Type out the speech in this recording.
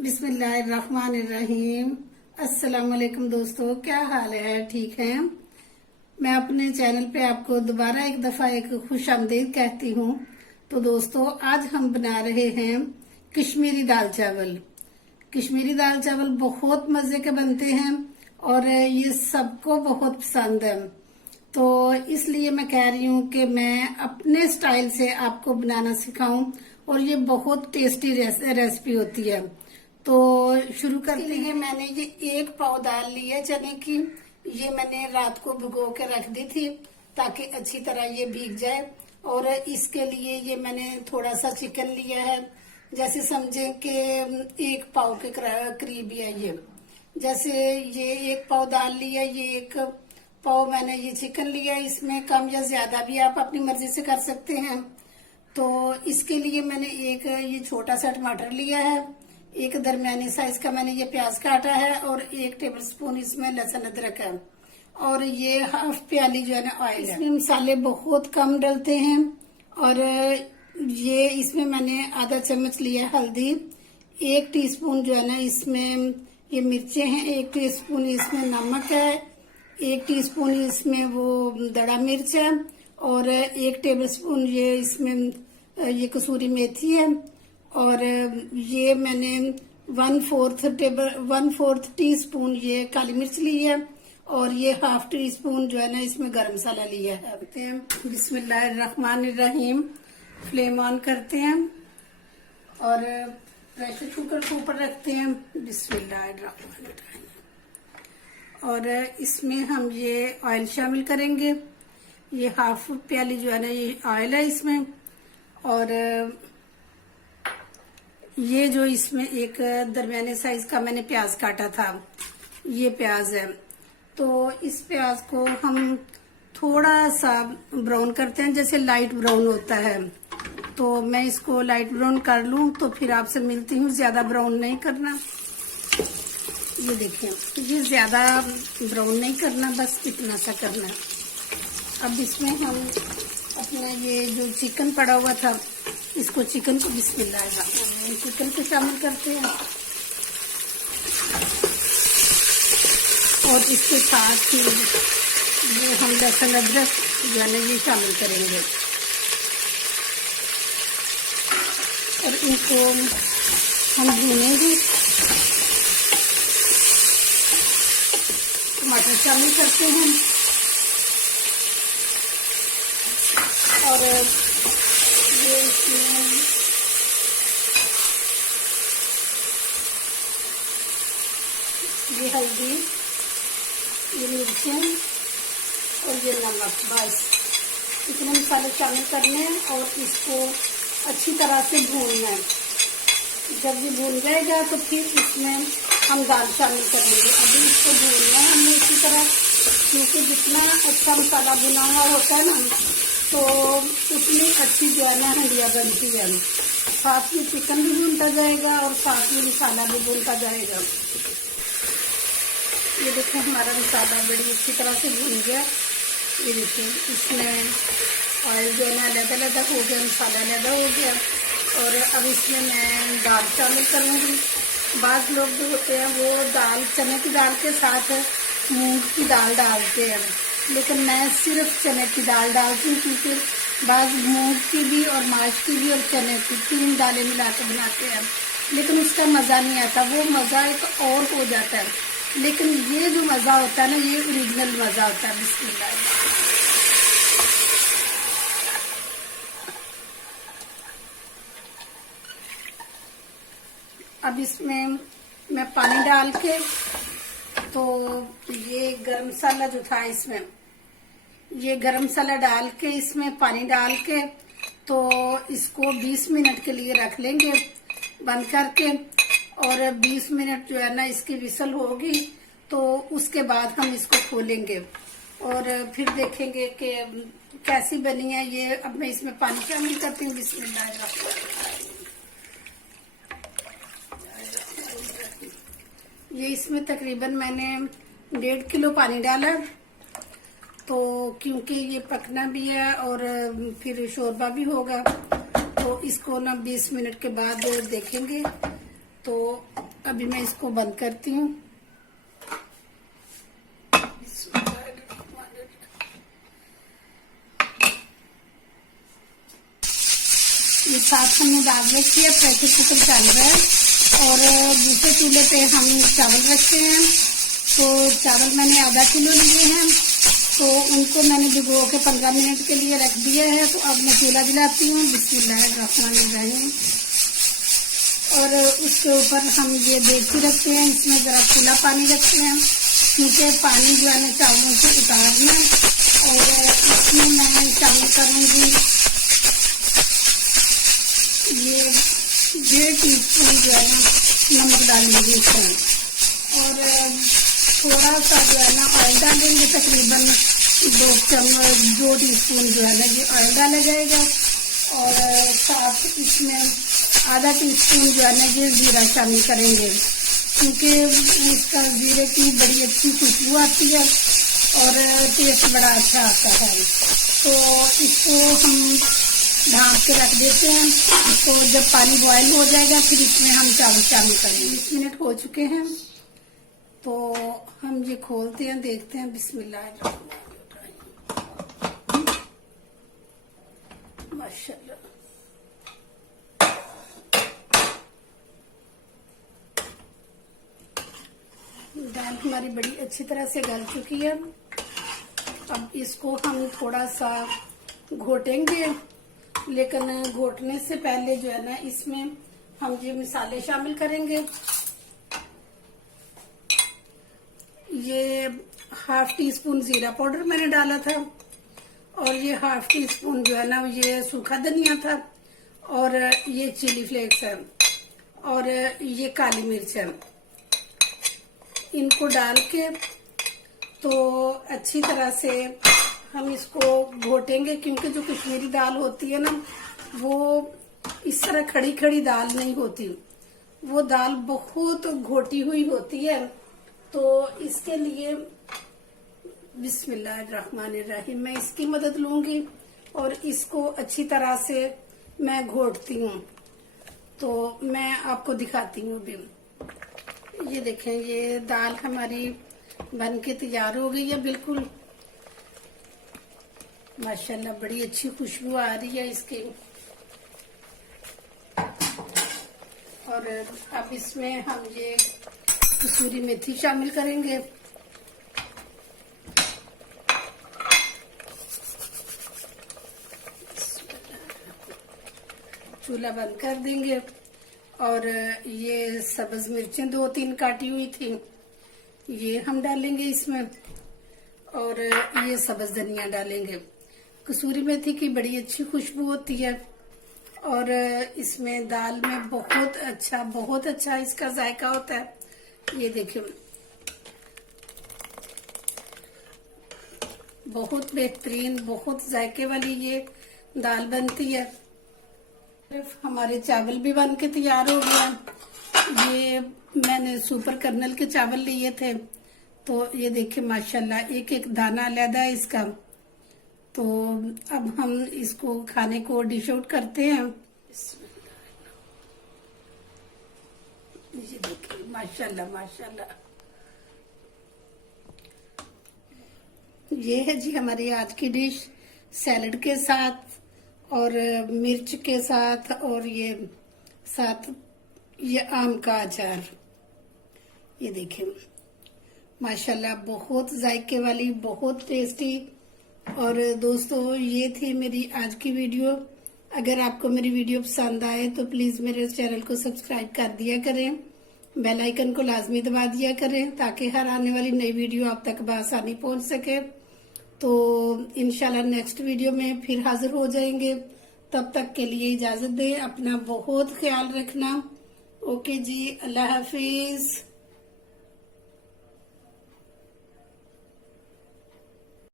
बिस्मिल्लाहिर्रहमानिर्रहीम। अस्सलाम वालेकुम दोस्तों, क्या हाल है? ठीक है। मैं अपने चैनल पे आपको दोबारा एक दफा एक खुश आमदीद कहती हूँ। तो दोस्तों, आज हम बना रहे हैं कश्मीरी दाल चावल। कश्मीरी दाल चावल बहुत मजे के बनते हैं और ये सबको बहुत पसंद है। तो इसलिए मैं कह रही हूँ कि मैं अपने स्टाइल से आपको बनाना सिखाऊं और ये बहुत टेस्टी रेसिपी होती है। तो शुरू करते हैं। मैंने ये 1 पाव दाल ली है चने की। ये मैंने रात को भिगो के रख दी थी ताकि अच्छी तरह ये भीग जाए। और इसके लिए ये मैंने थोड़ा सा चिकन लिया है, जैसे समझे कि 1 पाव के करीब है ये। जैसे ये 1 पाव दाल लिया, ये 1 पाव मैंने ये चिकन लिया। इसमें कम या ज्यादा भी आप अपनी मर्जी से कर सकते हैं। तो इसके लिए मैंने एक ये छोटा सा टमाटर लिया है, एक दरमियानी साइज का मैंने ये प्याज काटा है और 1 टेबलस्पून इसमें लहसुन अदरक है और ये हाफ प्याली जो है ना ऑयल है। इसमें मसाले बहुत कम डलते हैं और ये इसमें मैंने आधा चम्मच लिया हल्दी, 1 टीस्पून जो है ना इसमें ये मिर्चें हैं, 1 टीस्पून इसमें नमक है, 1 टीस्पून इसमें वो दड़ा मिर्च है और 1 टेबलस्पून ये इसमें ये कसूरी मेथी है। और ये मैंने 1/4 टीस्पून ये काली मिर्च ली है और ये हाफ टीस्पून जो है ना इसमें गरम मसाला लिया है। बिस्मिल्लाहिर्रहमानिर्रहीम। फ्लेम ऑन करते हैं और प्रेशर कुकर के ऊपर रखते हैं। बिस्मिल्लाहिर्रहमानिर्रहीम। और इसमें हम ये ऑयल शामिल करेंगे। ये हाफ प्याली जो है ना ये ऑयल है इसमें। और ये जो इसमें एक दरमियाने साइज का मैंने प्याज काटा था, ये प्याज है। तो इस प्याज को हम थोड़ा सा ब्राउन करते हैं, जैसे लाइट ब्राउन होता है। तो मैं इसको लाइट ब्राउन कर लूं तो फिर आपसे मिलती हूँ। ज्यादा ब्राउन नहीं करना, ये देखिए, ये ज्यादा ब्राउन नहीं करना, बस इतना सा करना। अब इसमें हम अपना ये जो चिकन पड़ा हुआ था, इसको चिकन को बिस्मिल्लाहिर्रहमानिर्रहीम चिकन को शामिल करते हैं और इसके साथ ही ये हम लहसुन अदरक जो है ना ये शामिल करेंगे और इनको हम भूनेंगे। टमाटर शामिल करते हैं और ये हल्दी, ये मिर्चें और ये नमक, बस इतने मसाले शामिल करने हैं और इसको अच्छी तरह से भूनना है। जब ये भून जाएगा तो फिर इसमें हम दाल शामिल करेंगे। अभी इसको भूनना है हमने इसी तरह, क्योंकि जितना अच्छा मसाला भुना हुआ होता है ना तो उतनी अच्छी जो है ना हंडिया बनती है। साथ में चिकन भी भूनता जाएगा और साथ में मसाला भी भूनता जाएगा। ये देखो हमारा मसाला बड़ी अच्छी तरह से भून गया। ये देखिए इसमें ऑयल जो है ना अलग हो गया, मसाला अलग हो गया। और अब इसमें मैं दाल शामिल करूँगी। बाज़ लोग जो होते हैं वो दाल, चने की दाल के साथ मूंग की दाल डालते हैं, लेकिन मैं सिर्फ चने की दाल डालती हूँ, क्योंकि बाज़ मूंग की भी और माश की भी और चने की 3 दालें मिला के बनाते हैं, लेकिन उसका मज़ा नहीं आता। वो मज़ा एक और हो जाता है, लेकिन ये जो मज़ा होता है ना ये ओरिजिनल मज़ा होता है। बिस्मिल्लाह। अब इसमें मैं पानी डाल के, तो ये गरम मसाला जो था इसमें, ये गरम मसाला डाल के इसमें पानी डाल के तो इसको 20 मिनट के लिए रख लेंगे बंद करके। और 20 मिनट जो है ना इसकी विसल होगी तो उसके बाद हम इसको खोलेंगे और फिर देखेंगे कि कैसी बनी है ये। अब मैं इसमें पानी शामिल करती हूँ। बिस्मिल्लाहिर्रहमानिर्रहीम। ये इसमें तकरीबन मैंने 1.5 किलो पानी डाला, तो क्योंकि ये पकना भी है और फिर शोरबा भी होगा, तो इसको ना 20 मिनट के बाद देखेंगे तो अभी मैं इसको बंद करती हूँ। ये साथ हमने दाल रखी है, प्रेशर कुकर चालू है और दूसरे चूल्हे पे हम चावल रखते हैं। तो चावल मैंने आधा किलो लिए हैं, तो उनको मैंने भिगो के 15 मिनट के लिए रख दिया है। तो अब मैं चूल्हा जलाती हूँ, बिस्मिल्लाहिर्रहमानिर्रहीम। और उसके ऊपर हम ये देगची रखते हैं, इसमें जरा खुला पानी रखते हैं क्योंकि पानी जो है ना चावलों से उतारना। और इसमें मैं चावल करूँगी ये 1.5 टीस्पून जो है ना नमक डालेंगे इसमें, और थोड़ा सा जो है ना ऑयल डालेंगे, तकरीबन 2 टीस्पून जो है ना ये ऑयल डाला जाएगा। और साथ इसमें आधा टीस्पून जो है ना ये जीरा शामिल करेंगे क्योंकि इसका जीरे की बड़ी अच्छी खुशबू आती है और टेस्ट बड़ा अच्छा आता है। तो इसको हम ढाँप के रख देते हैं। तो जब पानी बॉयल हो जाएगा फिर इसमें हम चावल शामिल करेंगे। 20 मिनट हो चुके हैं, तो हम ये खोलते हैं, देखते हैं। बिस्मिल्लाहिर्रहमानिर्रहीम। माशाल्लाह, दाल हमारी बड़ी अच्छी तरह से गल चुकी है। अब इसको हम थोड़ा सा घोटेंगे, लेकिन घोटने से पहले जो है ना इसमें हम ये मसाले शामिल करेंगे। ये 1/2 टीस्पून जीरा पाउडर मैंने डाला था, और ये 1/2 टीस्पून जो है ना ये सूखा धनिया था, और ये चिली फ्लेक्स है, और ये काली मिर्च है। इनको डाल के तो अच्छी तरह से हम इसको घोटेंगे क्योंकि जो कश्मीरी दाल होती है ना वो इस तरह खड़ी खड़ी दाल नहीं होती, वो दाल बहुत घोटी हुई होती है। तो इसके लिए बिस्मिल्लाहिर्रहमानिर्रहीम मैं इसकी मदद लूंगी और इसको अच्छी तरह से मैं घोटती हूँ। तो मैं आपको दिखाती हूँ अभी। ये देखें, ये दाल हमारी बन के तैयार हो गई है बिल्कुल। माशाल्लाह बड़ी अच्छी खुशबू आ रही है इसकी। और अब इसमें हम ये कसूरी मेथी शामिल करेंगे। चूल्हा बंद कर देंगे। और ये सब्ज मिर्चें 2-3 काटी हुई थी, ये हम डालेंगे इसमें, और ये सब्ज धनिया डालेंगे। कसूरी मेथी की बड़ी अच्छी खुशबू होती है और इसमें दाल में बहुत अच्छा इसका जायका होता है। ये देखिए बहुत बेहतरीन, बहुत जायके वाली ये दाल बनती है। हमारे चावल भी बन के तैयार हो गया। ये मैंने सुपर कर्नल के चावल लिए थे, तो ये देखिए माशाल्लाह एक एक दाना अलग है इसका। तो अब हम इसको खाने को डिश आउट करते हैं। ये देखिए माशाल्लाह माशाल्लाह। ये है जी हमारी आज की डिश, सैलड के साथ और मिर्च के साथ, और ये साथ ये आम का अचार। ये देखिए माशाल्लाह बहुत जायके वाली, बहुत टेस्टी। और दोस्तों ये थी मेरी आज की वीडियो। अगर आपको मेरी वीडियो पसंद आए तो प्लीज मेरे चैनल को सब्सक्राइब कर दिया करें, बेल आइकन को लाजमी दबा दिया करें ताकि हर आने वाली नई वीडियो आप तक बआसानी पहुंच सके। तो इंशाल्लाह नेक्स्ट वीडियो में फिर हाजिर हो जाएंगे। तब तक के लिए इजाजत दें, अपना बहुत ख्याल रखना। ओके जी, अल्लाह हाफिज।